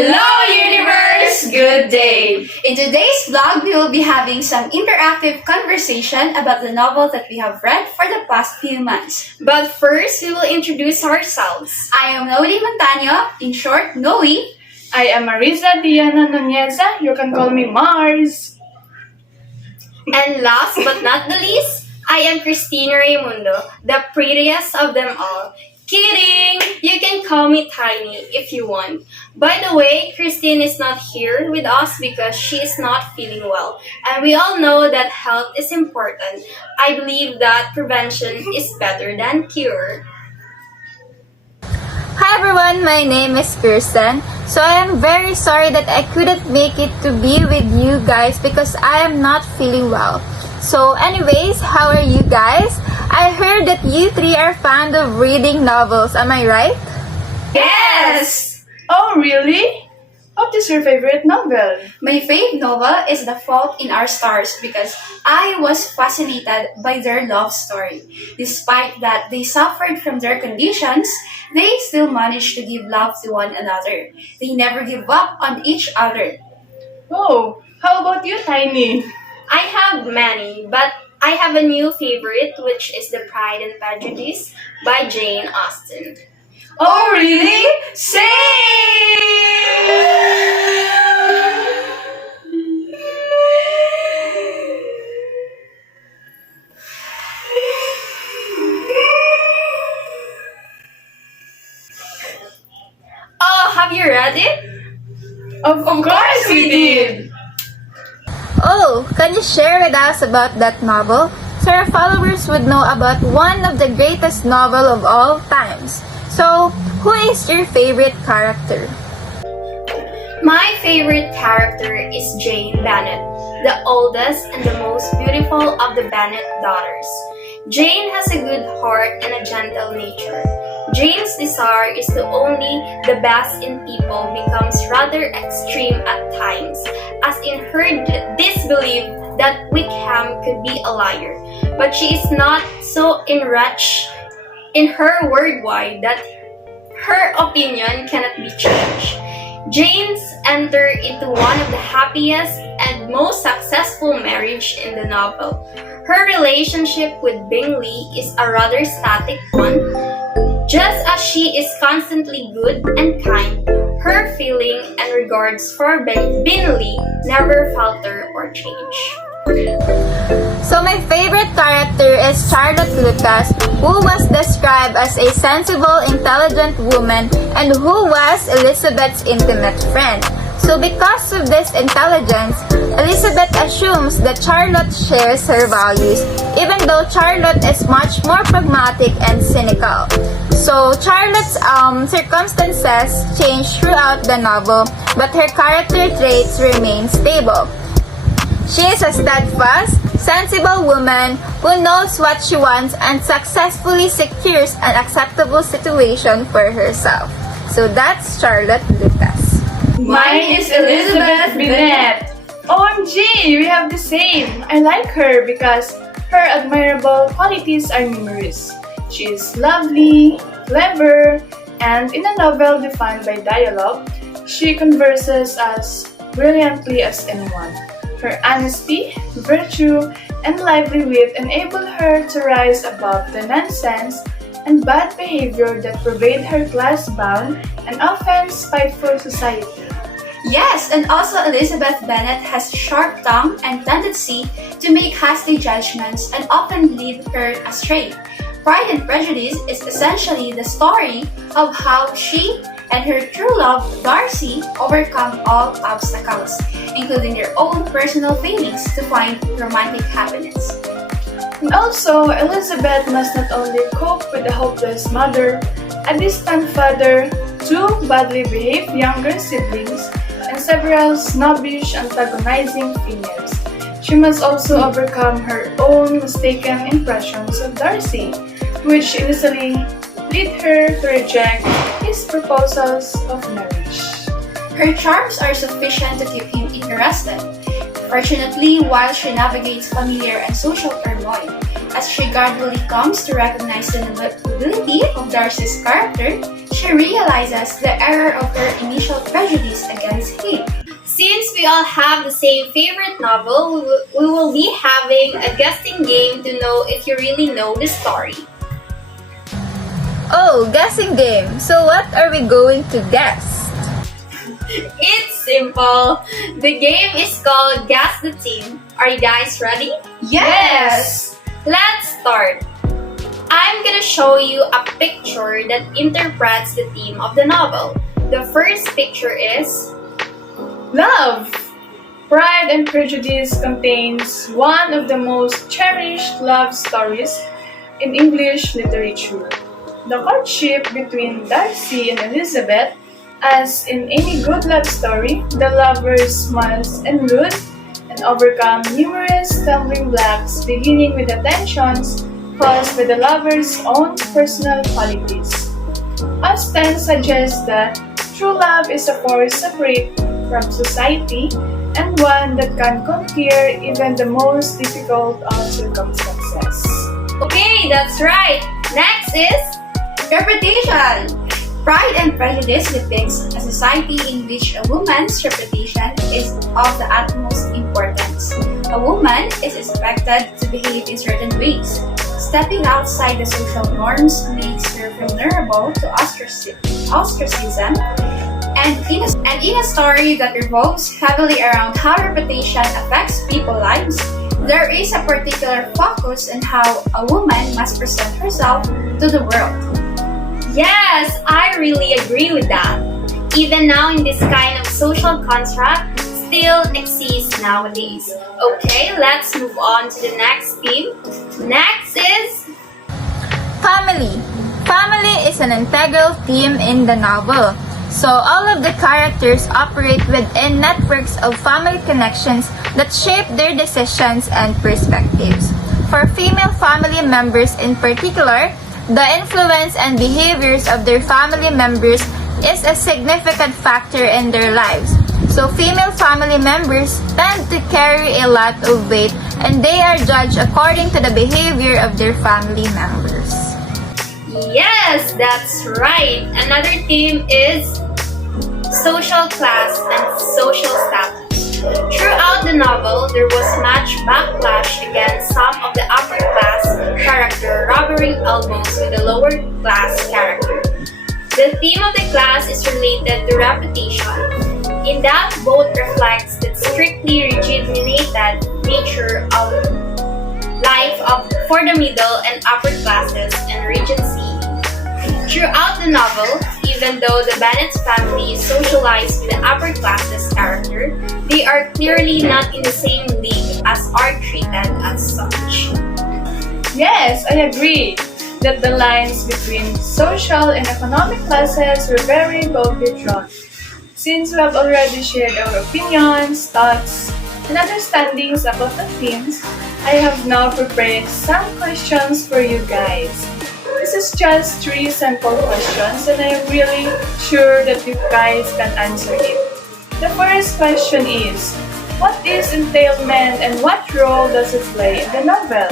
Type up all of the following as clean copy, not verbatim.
Hello, universe! Good day! In today's vlog, we will be having some interactive conversation about the novel that we have read for the past few months. But first, we will introduce ourselves. I am Noe Montano, in short, Noe. I am Mariza, Deanna, Nuñeza. You can call me Mars. And last but not the least, I am Cristine Raymundo, the prettiest of them all. Kidding! You can call me Tiny if you want. By the way, Cristine is not here with us because she is not feeling well. And we all know that health is important. I believe that prevention is better than cure. Hi everyone, my name is Cristine. So I am very sorry that I couldn't make it to be with you guys because I am not feeling well. So anyways, how are you guys? I heard that you three are fond of reading novels, am I right? Yes! Oh, really? What is your favorite novel? My fave novel is The Fault in Our Stars because I was fascinated by their love story. Despite that they suffered from their conditions, they still managed to give love to one another. They never give up on each other. Oh, how about you, Tiny? I have many, but I have a new favorite, which is The Pride and Prejudice by Jane Austen. Oh, really? Same! Oh, have you read it? Of course we did! Oh, can you share with us about that novel? So our followers would know about one of the greatest novel of all times. So, who is your favorite character? My favorite character is Jane Bennet, the oldest and the most beautiful of the Bennet daughters. Jane has a good heart and a gentle nature. Jane's desire is to only the best in people becomes rather extreme at times, as in her disbelief that Wickham could be a liar. But she is not so enraged in her worldwide that her opinion cannot be changed. Jane's enter into one of the happiest and most successful marriage in the novel. Her relationship with Bingley is a rather static one. Just as she is constantly good and kind, her feeling and regards for Bingley never falter or change. So my favorite character is Charlotte Lucas, who was described as a sensible, intelligent woman and who was Elizabeth's intimate friend. So because of this intelligence, Elizabeth assumes that Charlotte shares her values, even though Charlotte is much more pragmatic and cynical. So Charlotte's circumstances change throughout the novel, but her character traits remain stable. She is a steadfast, sensible woman who knows what she wants and successfully secures an acceptable situation for herself. So that's Charlotte Lucas. Mine is Elizabeth Bennet. OMG, we have the same. I like her because her admirable qualities are numerous. She is lovely, clever, and in a novel defined by dialogue, she converses as brilliantly as anyone. Her honesty, virtue, and lively wit enable her to rise above the nonsense and bad behavior that pervade her class-bound and often spiteful society. Yes, and also Elizabeth Bennet has a sharp tongue and tendency to make hasty judgments and often lead her astray. Pride and Prejudice is essentially the story of how she and her true love, Darcy, overcome all obstacles, including their own personal failings to find romantic happiness. And also, Elizabeth must not only cope with a hopeless mother, a distant father, two badly behaved younger siblings, and several snobbish, antagonizing females. She must also overcome her own mistaken impressions of Darcy, which initially lead her to reject his proposals of marriage. Her charms are sufficient to keep him interested. Fortunately, while she navigates familiar and social turmoil, As she gradually comes to recognize the nobility of Darcy's character, she realizes the error of her initial prejudice against him. Since we all have the same favorite novel, we will be having a guessing game to know if you really know the story. Oh, guessing game. So what are we going to guess? It's simple. The game is called Guess the Theme. Are you guys ready? Yes! Let's start. I'm gonna show you a picture that interprets the theme of the novel. The first picture is Love! Pride and Prejudice contains one of the most cherished love stories in English literature. The courtship between Darcy and Elizabeth. As in any good love story, the lovers must elude and overcome numerous stumbling blocks, beginning with the tensions caused by the lover's own personal qualities. Austen suggests that true love is a force separate from society and one that can conquer even the most difficult of circumstances. Okay, that's right. Next is Reputation! Pride and Prejudice depicts a society in which a woman's reputation is of the utmost importance. A woman is expected to behave in certain ways. Stepping outside the social norms makes her vulnerable to ostracism. And in a story that revolves heavily around how reputation affects people's lives, there is a particular focus on how a woman must present herself to the world. Yes, I really agree with that. Even now in this kind of social construct still exists nowadays. Okay, let's move on to the next theme. Next is Family. Family is an integral theme in the novel. So all of the characters operate within networks of family connections that shape their decisions and perspectives. For female family members in particular, the influence and behaviors of their family members is a significant factor in their lives. So female family members tend to carry a lot of weight and they are judged according to the behavior of their family members. Yes, that's right. Another theme is social class and social status. Throughout the novel, there was much backlash against some of the upper class character rubbing elbows with the lower class character. The theme of the class is related to reputation, in that both reflects the strictly regimented nature of life for the middle and upper classes and Regency. Throughout the novel, even though the Bennet's family is socialized with the upper classes character, they are clearly not in the same league as are treated as such. Yes, I agree that the lines between social and economic classes were very boldly drawn. Since we have already shared our opinions, thoughts, and understandings about the themes, I have now prepared some questions for you guys. This is just 3 simple questions and I am really sure that you guys can answer it. The first question is, what is entailment and what role does it play in the novel?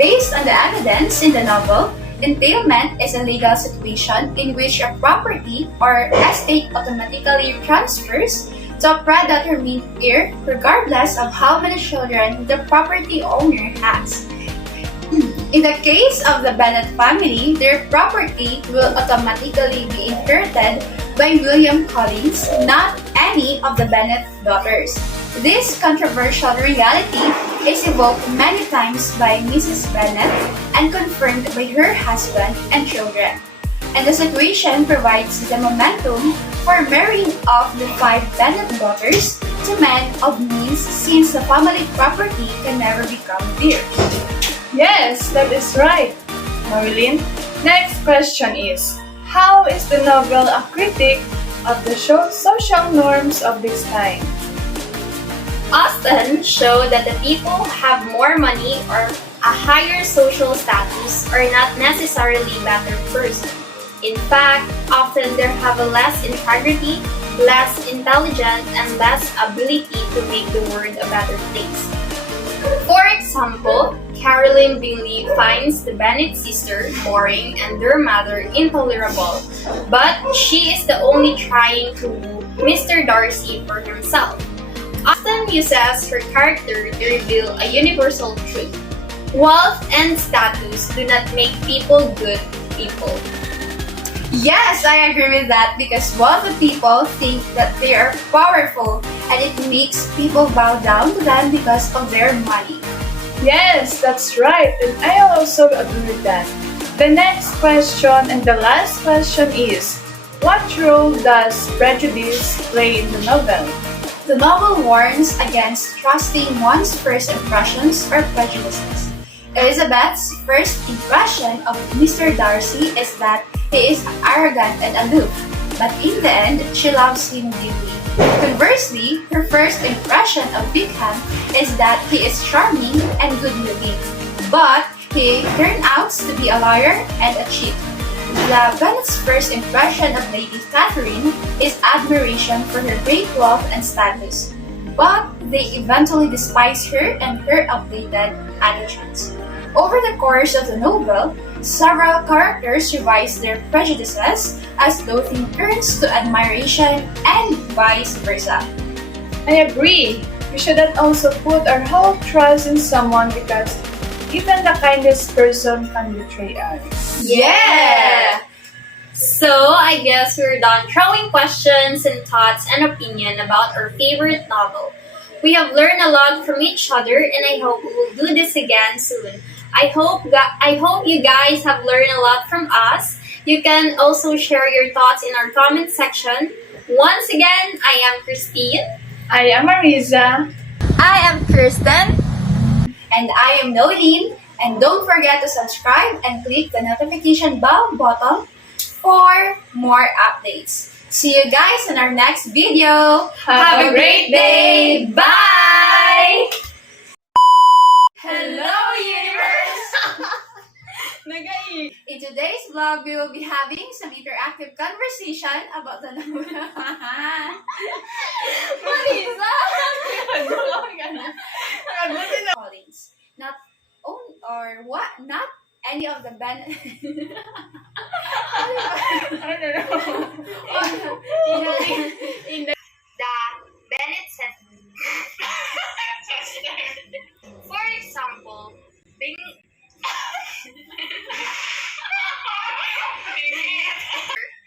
Based on the evidence in the novel, entailment is a legal situation in which a property or estate automatically transfers to a predetermined heir regardless of how many children the property owner has. In the case of the Bennet family, their property will automatically be inherited by William Collins, not any of the Bennet daughters. This controversial reality is evoked many times by Mrs. Bennet and confirmed by her husband and children. And the situation provides the momentum for marrying off the 5 Bennet daughters to men of means since the family property can never become theirs. Yes, that is right, Marilyn. Next question is, how is the novel a critic of the social norms of this time? Austen showed that the people who have more money or a higher social status are not necessarily better persons. In fact, often they have a less integrity, less intelligence, and less ability to make the world a better place. For example, Caroline Bingley finds the Bennet sister boring and their mother intolerable, but she is the only trying to woo Mr. Darcy for himself. Austen uses her character to reveal a universal truth. Wealth and status do not make people good people. Yes, I agree with that because wealthy people think that they are powerful and it makes people bow down to them because of their money. Yes, that's right, and I also agree with that. The next question and the last question is, what role does prejudice play in the novel? The novel warns against trusting one's first impressions or prejudices. Elizabeth's first impression of Mr. Darcy is that he is arrogant and aloof, but in the end, she loves him deeply. Conversely, her first impression of Wickham is that he is charming and good-looking, but he turned out to be a liar and a cheat. The Bennet's first impression of Lady Catherine is admiration for her great wealth and status, but they eventually despise her and her updated attitudes. Over the course of the novel, several characters revise their prejudices as loathing turns to admiration and vice versa. I agree. We shouldn't also put our whole trust in someone because even the kindest person can betray us. Yeah! So, I guess we're done throwing questions and thoughts and opinion about our favorite novel. We have learned a lot from each other and I hope we will do this again soon. I hope you guys have learned a lot from us. You can also share your thoughts in our comment section. Once again, I am Cristine. I am Mariza. I am Kristen. And I am Nolene. And don't forget to subscribe and click the notification bell button for more updates. See you guys in our next video. Have a great day. Bye! Hello, universe! In today's vlog, we will be having some interactive conversation about the Collins. Not own or what? Not any of the I don't know. The Bennett sentence. For example, being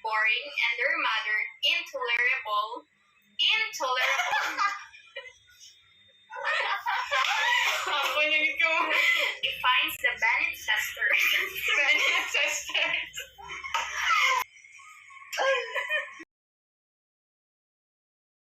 boring and their mother intolerable. Defines the Bennett sisters.